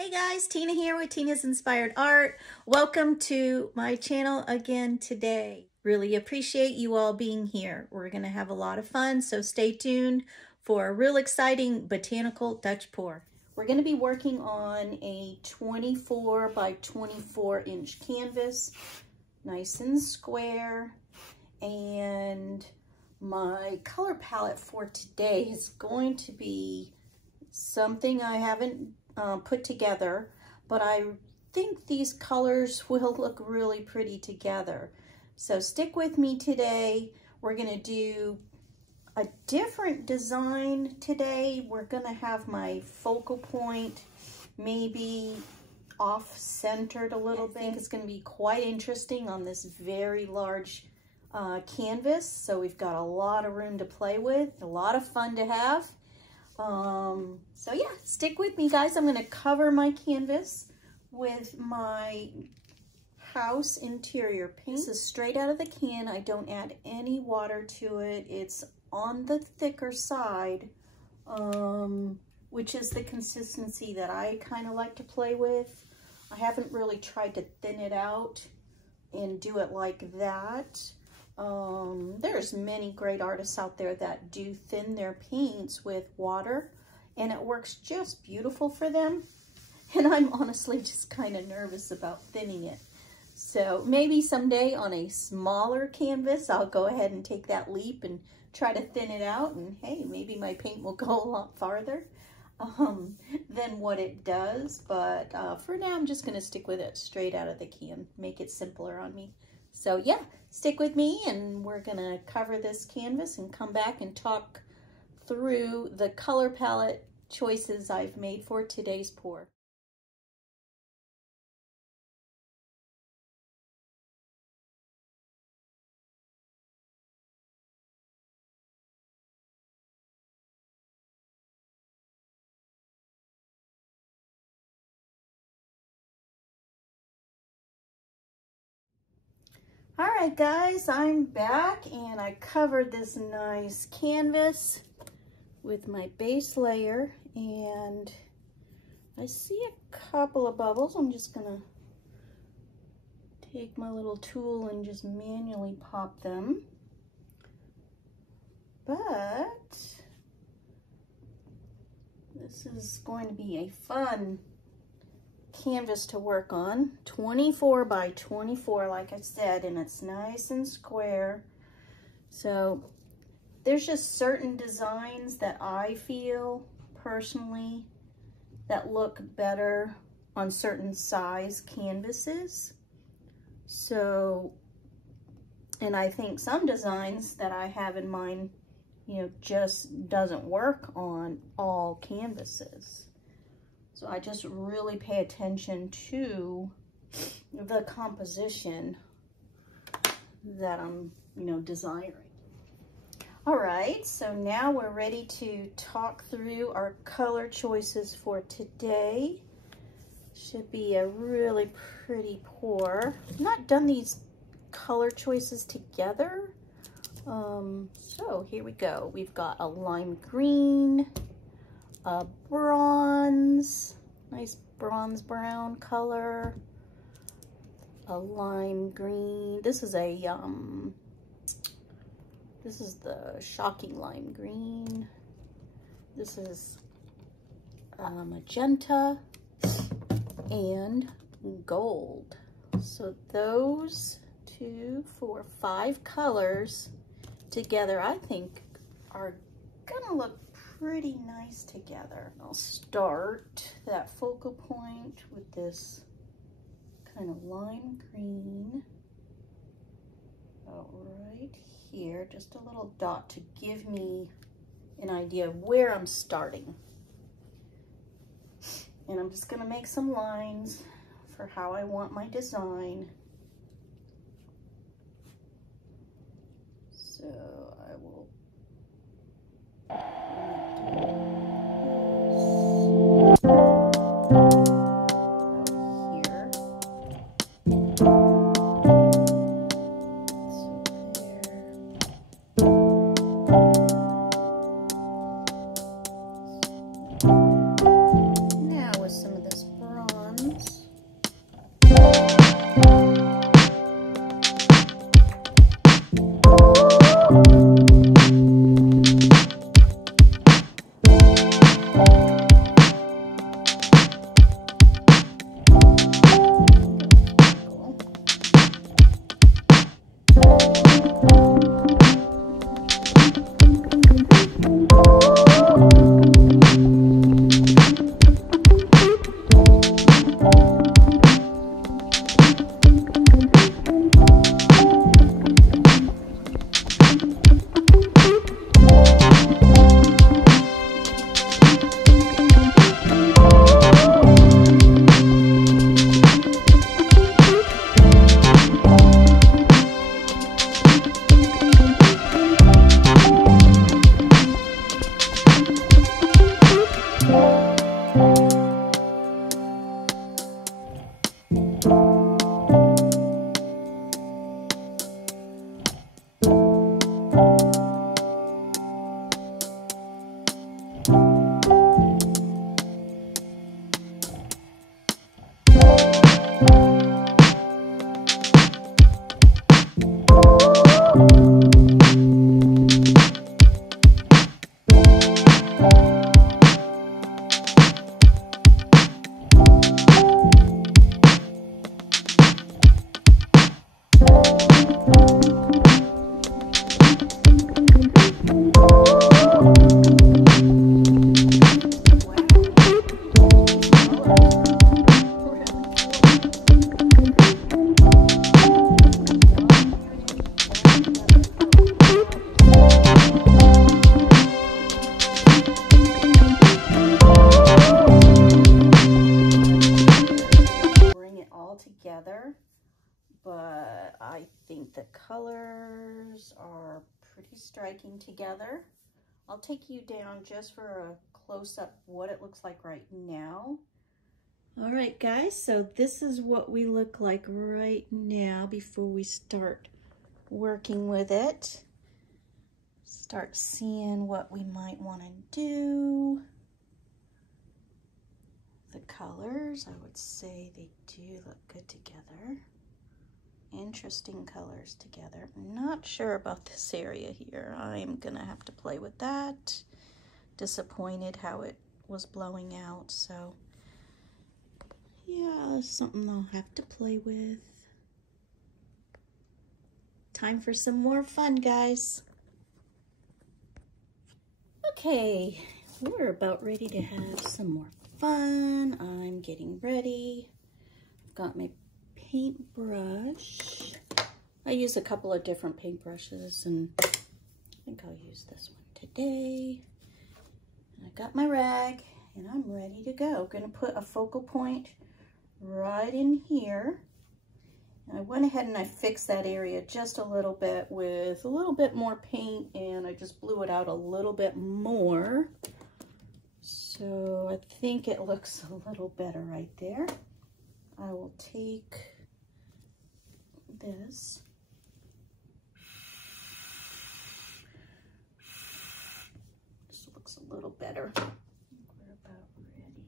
Hey guys, Tina here with Tina's Inspired Art. Welcome to my channel again today. Really appreciate you all being here. We're going to have a lot of fun, so stay tuned for a real exciting Botanical Dutch Pour. We're going to be working on a 24 by 24 inch canvas, nice and square, and my color palette for today is going to be something I haven't put together, but I think these colors will look really pretty together. So stick with me today. We're going to do a different design today. We're going to have my focal point maybe off-centered a little bit. I think it's going to be quite interesting on this very large canvas. So we've got a lot of room to play with, a lot of fun to have. So yeah, stick with me guys. I'm going to cover my canvas with my house interior paint. This is straight out of the can. I don't add any water to it. It's on the thicker side, which is the consistency that I kind of like to play with. I haven't really tried to thin it out and do it like that. There's many great artists out there that do thin their paints with water, and it works just beautiful for them. And I'm honestly just kind of nervous about thinning it. So maybe someday on a smaller canvas, I'll go ahead and take that leap and try to thin it out. And hey, maybe my paint will go a lot farther than what it does. But for now, I'm just going to stick with it straight out of the can, make it simpler on me. So yeah, stick with me and we're gonna cover this canvas and come back and talk through the color palette choices I've made for today's pour. All right guys, I'm back and I covered this nice canvas with my base layer, and I see a couple of bubbles. I'm just gonna take my little tool and just manually pop them. But this is going to be a fun canvas to work on. 24 by 24, like I said, and it's nice and square. So there's just certain designs that I feel personally that look better on certain size canvases. So, and I think some designs that I have in mind, you know, just doesn't work on all canvases. So I just really pay attention to the composition that I'm, you know, desiring. All right, so now we're ready to talk through our color choices for today. Should be a really pretty pour. I've not done these color choices together. So here we go. We've got a lime green, a bronze, nice bronze brown color, a lime green. This is a this is the shocking lime green. This is magenta and gold. So those 2, 4, 5 colors together, I think, are gonna look pretty nice together. I'll start that focal point with this kind of lime green about right here, just a little dot to give me an idea of where I'm starting. And I'm just gonna make some lines for how I want my design. So I will now with some of this brown but I think the colors are pretty striking together. I'll take you down just for a close-up what it looks like right now. All right, guys, so this is what we look like right now before we start working with it. Start seeing what we might want to do. The colors, I would say they do look good together. Interesting colors together. I'm not sure about this area here. I'm gonna have to play with that. Disappointed how it was blowing out, so yeah, something I'll have to play with. Time for some more fun, guys. Okay, we're about ready to have some more fun. I'm getting ready. I've got my paintbrush. I use a couple of different paintbrushes, and I think I'll use this one today. And I've got my rag, and I'm ready to go. I'm gonna put a focal point right in here. And I went ahead and I fixed that area just a little bit with a little bit more paint, and I just blew it out a little bit more. So I think it looks a little better right there. I will take this. This looks a little better. We're about ready.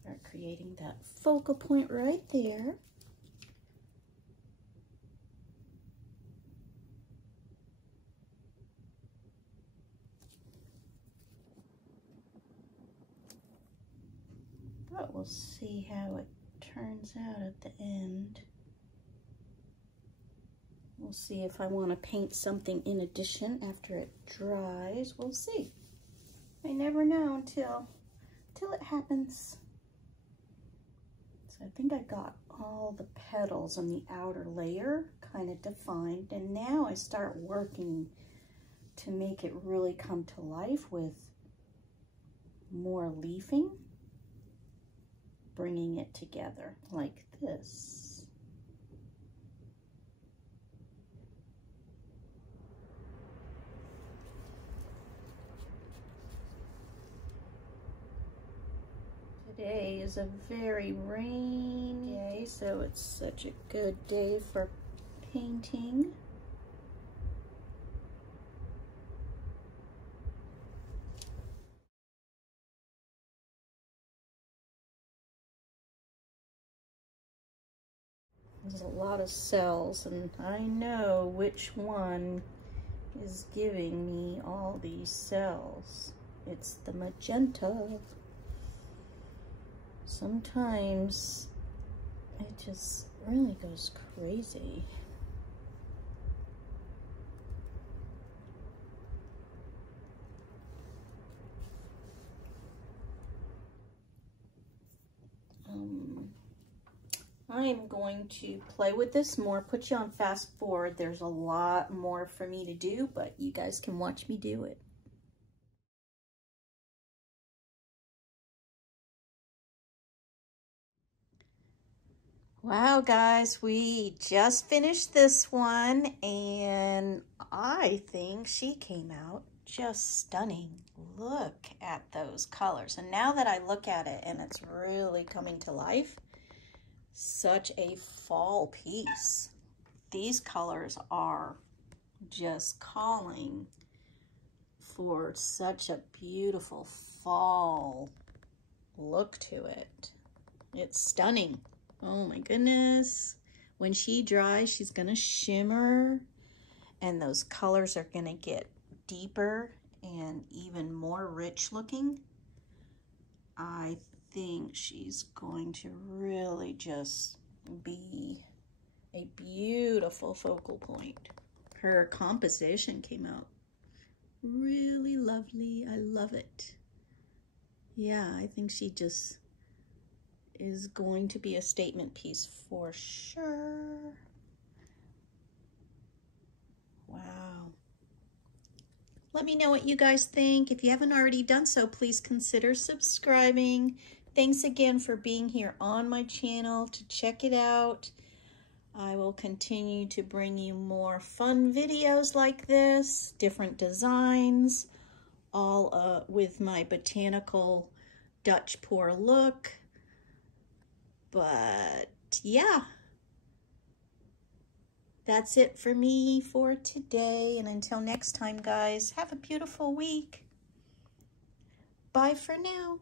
Start creating that focal point right there. But we'll see how it turns out at the end. We'll see if I want to paint something in addition after it dries. We'll see. I never know until it happens. So I think I got all the petals on the outer layer kind of defined, and now I start working to make it really come to life with more leafing, bringing it together like this. Today is a very rainy day, so it's such a good day for painting. There's a lot of cells, and I know which one is giving me all these cells. It's the magenta. Sometimes it just really goes crazy. I'm going to play with this more, put you on fast forward. There's a lot more for me to do, but you guys can watch me do it. Wow, guys, we just finished this one, and I think she came out just stunning. Look at those colors. And now that I look at it and it's really coming to life, such a fall piece. These colors are just calling for such a beautiful fall look to it. It's stunning. Oh my goodness. When she dries, she's gonna shimmer, and those colors are gonna get deeper and even more rich looking. I think she's going to really just be a beautiful focal point. Her composition came out really lovely. I love it. Yeah, I think she just is going to be a statement piece for sure. Wow. Let me know what you guys think. If you haven't already done so, please consider subscribing. Thanks again for being here on my channel to check it out. I will continue to bring you more fun videos like this, different designs, all with my Botanical Dutch Pour look. But yeah, that's it for me for today. And until next time, guys, have a beautiful week. Bye for now.